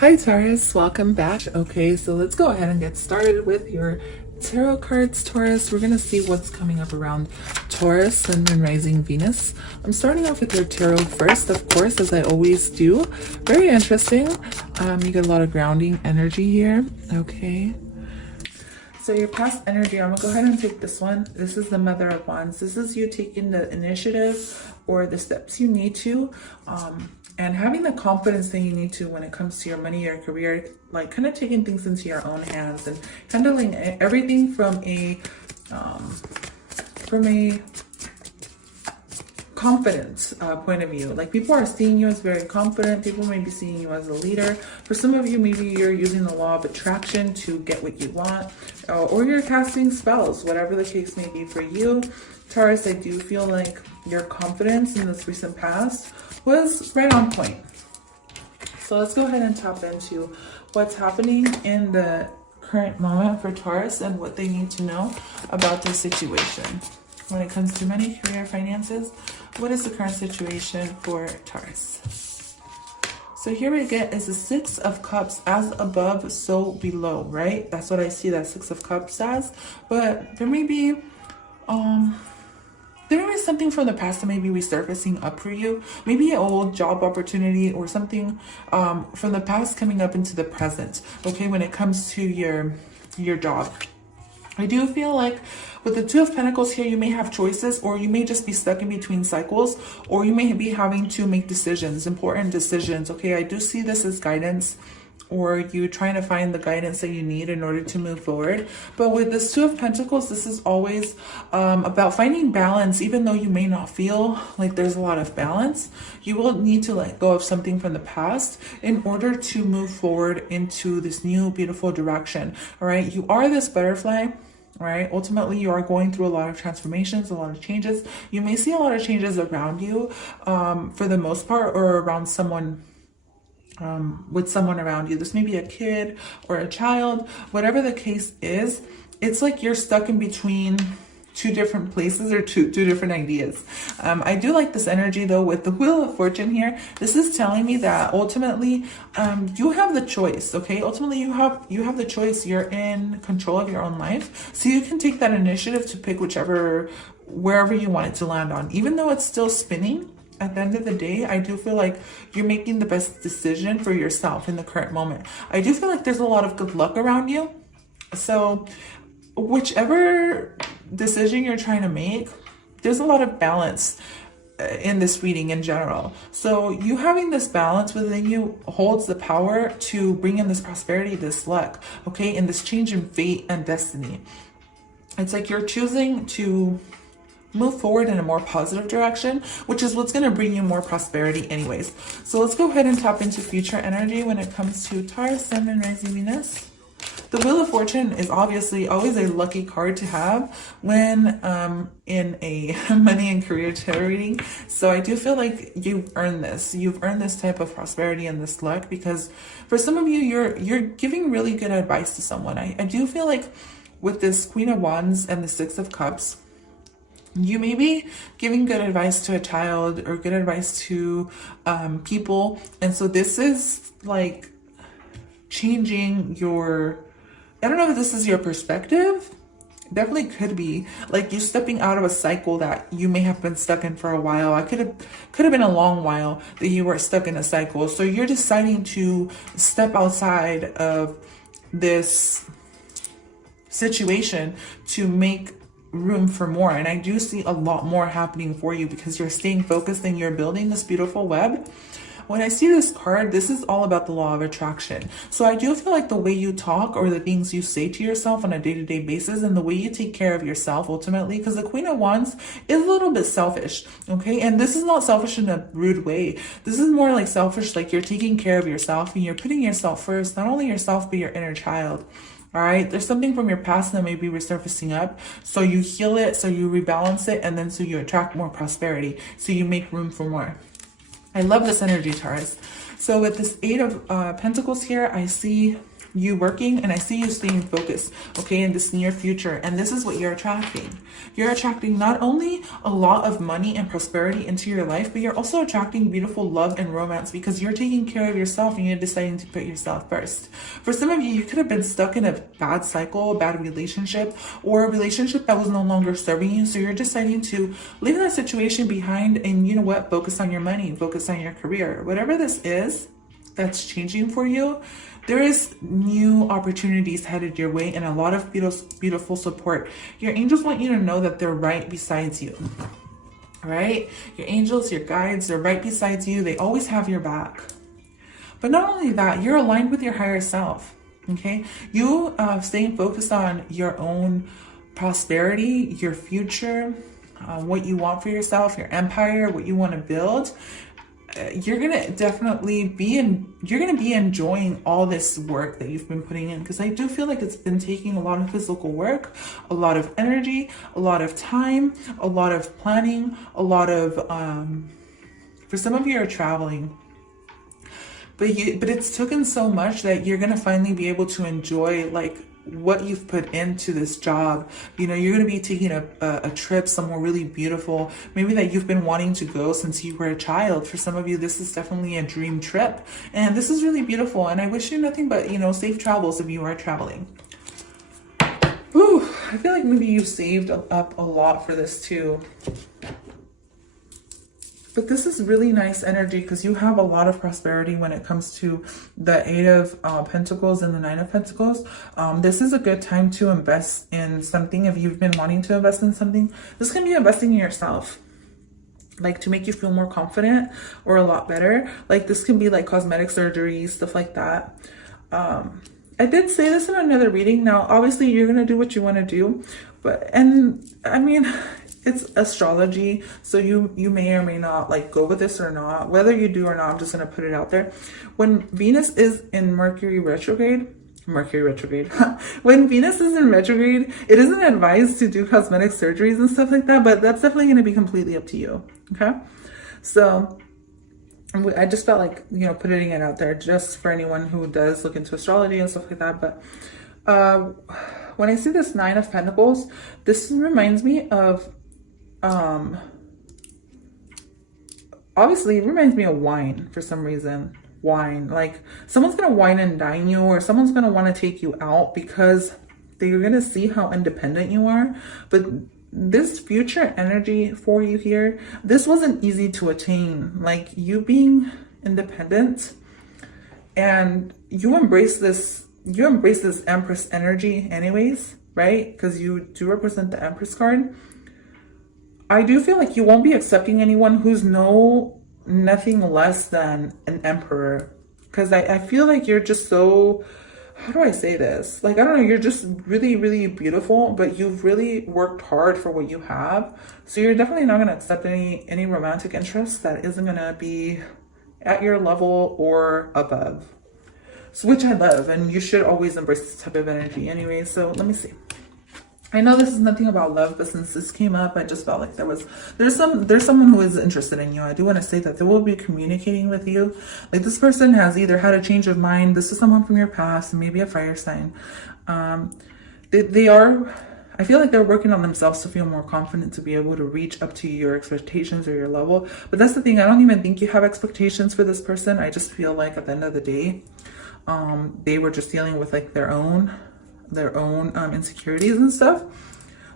Hi Taurus, welcome back. Okay, so let's go ahead and get started with your tarot cards, Taurus. We're going to see what's coming up around Taurus, Sun, and Rising Venus. I'm starting off with your tarot first, of course, as I always do. Very interesting. You get a lot of grounding energy here. Okay. So your past energy, I'm going to go ahead and take this one. This is the Mother of Wands. This is you taking the initiative or the steps you need to, and having the confidence that you need to when it comes to your money, your career, like kind of taking things into your own hands and handling everything from a confidence point of view. Like, people are seeing you as very confident. People may be seeing you as a leader. For some of you, maybe you're using the law of attraction to get what you want, or you're casting spells, whatever the case may be for you. Taurus, I do feel like your confidence in this recent past was right on point. So let's go ahead and tap into what's happening in the current moment for Taurus and what they need to know about this situation. When it comes to money, career, finances, what is the current situation for Taurus? So here we get is the Six of Cups, as above, so below, right? That's what I see that Six of Cups as. But there may be something from the past that may be resurfacing up for you. Maybe an old job opportunity or something from the past coming up into the present. Okay, when it comes to your job. I do feel like with the Two of Pentacles here, you may have choices, or you may just be stuck in between cycles, or you may be having to make decisions, important decisions. Okay, I do see this as guidance, or you trying to find the guidance that you need in order to move forward. But with this Two of Pentacles, this is always about finding balance. Even though you may not feel like there's a lot of balance, you will need to let go of something from the past in order to move forward into this new beautiful direction. All right, you are this butterfly. Right, ultimately you are going through a lot of transformations, a lot of changes. You may see a lot of changes around you for the most part, or around someone, with someone around you. This may be a kid or a child, whatever the case is. It's like you're stuck in between two different places, or two different ideas. I do like this energy though with the Wheel of Fortune here. This is telling me that ultimately you have the choice. Okay, ultimately you have the choice. You're in control of your own life, so you can take that initiative to pick wherever you want it to land on. Even though it's still spinning, at the end of the day, I do feel like you're making the best decision for yourself in the current moment. I do feel like there's a lot of good luck around you. So whichever decision you're trying to make, there's a lot of balance in this reading in general. So you having this balance within you holds the power to bring in this prosperity, this luck, okay, and this change in fate and destiny. It's like you're choosing to move forward in a more positive direction, which is what's going to bring you more prosperity anyways. So let's go ahead and tap into future energy when it comes to Taurus, Sun, and Rising Venus. The Wheel of Fortune is obviously always a lucky card to have when in a money and career tarot reading. So I do feel like you've earned this. You've earned this type of prosperity and this luck, because for some of you, you're giving really good advice to someone. I do feel like with this Queen of Wands and the Six of Cups, you may be giving good advice to a child or good advice to people. And so this is like changing your, I don't know if this is your perspective. Definitely could be like you stepping out of a cycle that you may have been stuck in for a while. I could have been a long while that you were stuck in a cycle. So you're deciding to step outside of this situation to make room for more. And I do see a lot more happening for you because you're staying focused and you're building this beautiful web. When I see this card, this is all about the law of attraction. So I do feel like the way you talk or the things you say to yourself on a day-to-day basis and the way you take care of yourself ultimately, because the Queen of Wands is a little bit selfish, okay? And this is not selfish in a rude way. This is more like selfish, like you're taking care of yourself and you're putting yourself first, not only yourself, but your inner child. All right, there's something from your past that may be resurfacing up. So you heal it, so you rebalance it, and then so you attract more prosperity. So you make room for more. I love this energy, Taurus. So with this Eight of Pentacles here, I see you working, and I see you staying focused, okay, in this near future. And this is what you're attracting. You're attracting not only a lot of money and prosperity into your life, but you're also attracting beautiful love and romance because you're taking care of yourself and you're deciding to put yourself first. For some of you, you could have been stuck in a bad cycle, a bad relationship, or a relationship that was no longer serving you. So you're deciding to leave that situation behind and, you know what, focus on your money, focus on your career. Whatever this is that's changing for you, there is new opportunities headed your way and a lot of beautiful support. Your angels want you to know that they're right beside you, right? Your angels, your guides, they're right beside you. They always have your back. But not only that, you're aligned with your higher self, okay? You staying focused on your own prosperity, your future, what you want for yourself, your empire, what you want to build. You're gonna definitely be enjoying all this work that you've been putting in, because I do feel like it's been taking a lot of physical work, a lot of energy, a lot of time, a lot of planning, a lot of for some of you are traveling, but it's taken so much that you're gonna finally be able to enjoy like what you've put into this job. You know, you're going to be taking a trip somewhere really beautiful, maybe that you've been wanting to go since you were a child. For some of you, this is definitely a dream trip, and this is really beautiful, and I wish you nothing but, you know, safe travels if you are traveling. Ooh, I feel like maybe you saved up a lot for this too. But this is really nice energy because you have a lot of prosperity when it comes to the Eight of Pentacles and the Nine of Pentacles. This is a good time to invest in something. If you've been wanting to invest in something, this can be investing in yourself, like to make you feel more confident or a lot better. Like this can be like cosmetic surgery, stuff like that. I did say this in another reading. Now, obviously, you're going to do what you want to do. And I mean, it's astrology, so you may or may not like go with this or not. Whether you do or not, I'm just going to put it out there. When Venus is in Mercury retrograde, when Venus is in retrograde, it isn't advised to do cosmetic surgeries and stuff like that, but that's definitely going to be completely up to you. Okay. So I just felt like, you know, putting it out there just for anyone who does look into astrology and stuff like that. But when I see this Nine of Pentacles, this reminds me of, obviously it reminds me of wine for some reason. Wine, like someone's gonna wine and dine you, or someone's gonna want to take you out because they're gonna see how independent you are. But this future energy for you here, this wasn't easy to attain. Like you being independent, and you embrace this Empress energy anyways, right? Because you do represent the Empress card. I do feel like you won't be accepting anyone who's nothing less than an emperor, because I feel like you're just so, how do I say this? Like, I don't know, you're just really, really beautiful, but you've really worked hard for what you have. So you're definitely not going to accept any romantic interest that isn't going to be at your level or above. So, which I love, and you should always embrace this type of energy anyway. So let me see. I know this is nothing about love, but since this came up, I just felt like there's someone who is interested in you. I do want to say that they will be communicating with you. Like this person has either had a change of mind. This is someone from your past, maybe a fire sign. They are, I feel like they're working on themselves to feel more confident to be able to reach up to your expectations or your level. But that's the thing. I don't even think you have expectations for this person. I just feel like at the end of the day, they were just dealing with like their own insecurities and stuff,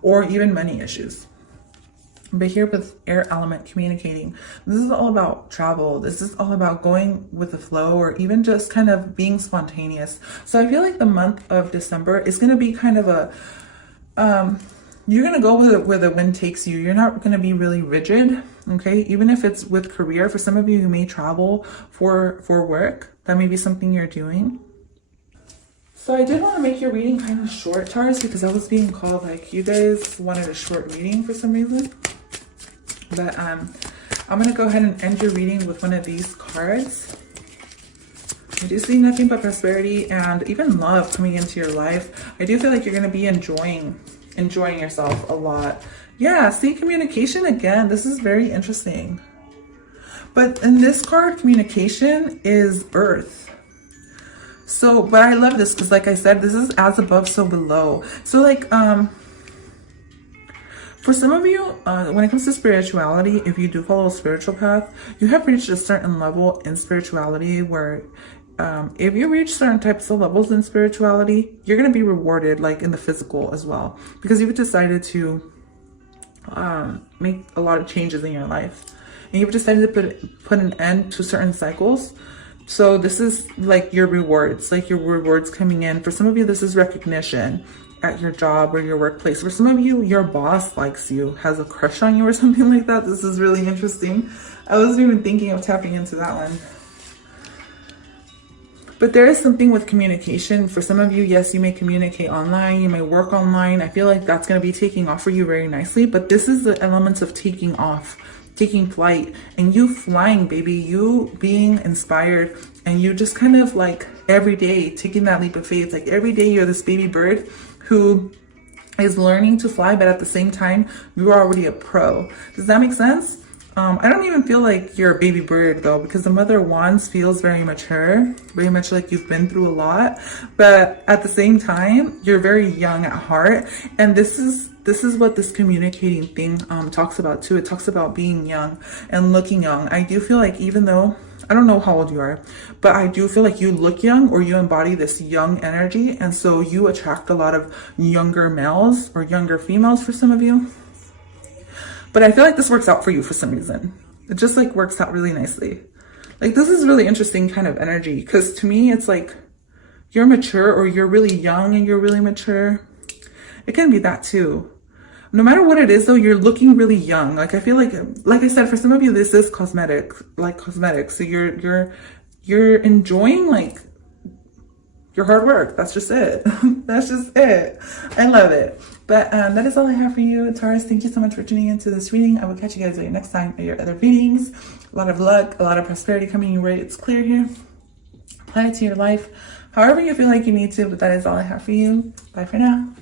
or even money issues. But here with air element communicating, this is all about travel. This is all about going with the flow, or even just kind of being spontaneous. So I feel like the month of December is going to be kind of a, you're going to go where the wind takes you. You're not going to be really rigid. Okay. Even if it's with career, for some of you, you may travel for work. That may be something you're doing. So I did want to make your reading kind of short, Taurus, because I was being called like you guys wanted a short reading for some reason. But I'm going to go ahead and end your reading with one of these cards. I do see nothing but prosperity and even love coming into your life. I do feel like you're going to be enjoying yourself a lot. Yeah, see, communication again. This is very interesting. But in this card, communication is earth. So, but I love this because, like I said, this is as above, so below. So, like, for some of you, when it comes to spirituality, if you do follow a spiritual path, you have reached a certain level in spirituality where if you reach certain types of levels in spirituality, you're going to be rewarded, like in the physical as well, because you've decided to make a lot of changes in your life, and you've decided to put an end to certain cycles. So this is like your rewards, coming in. For some of you, this is recognition at your job or your workplace. For some of you, your boss likes you, has a crush on you or something like that. This is really interesting. I wasn't even thinking of tapping into that one. But there is something with communication. For some of you, yes, you may communicate online, you may work online. I feel like that's going to be taking off for you very nicely. But this is the elements of taking off, taking flight, and you flying, baby, you being inspired, and you just kind of like every day taking that leap of faith. Like every day you're this baby bird who is learning to fly, but at the same time, you're already a pro. Does that make sense? I don't even feel like you're a baby bird though, because the Mother of Wands feels very mature, very much like you've been through a lot, but at the same time, you're very young at heart. And this is what this communicating thing talks about too. It talks about being young and looking young. I do feel like, even though I don't know how old you are, but I do feel like you look young, or you embody this young energy, and so you attract a lot of younger males or younger females for some of you. But I feel like this works out for you for some reason. It just like works out really nicely. Like this is really interesting kind of energy, because to me it's like you're mature, or you're really young and you're really mature. It can be that too. No matter what it is though, you're looking really young. Like I feel like I said, for some of you this is cosmetic, like cosmetics. So you're enjoying like your hard work. That's just it. That's just it. I love it. But that is all I have for you, Taurus. Thank you so much for tuning into this reading. I will catch you guys later next time at your other readings. A lot of luck, a lot of prosperity coming your way. It's clear here. Apply it to your life however you feel like you need to, but that is all I have for you. Bye for now.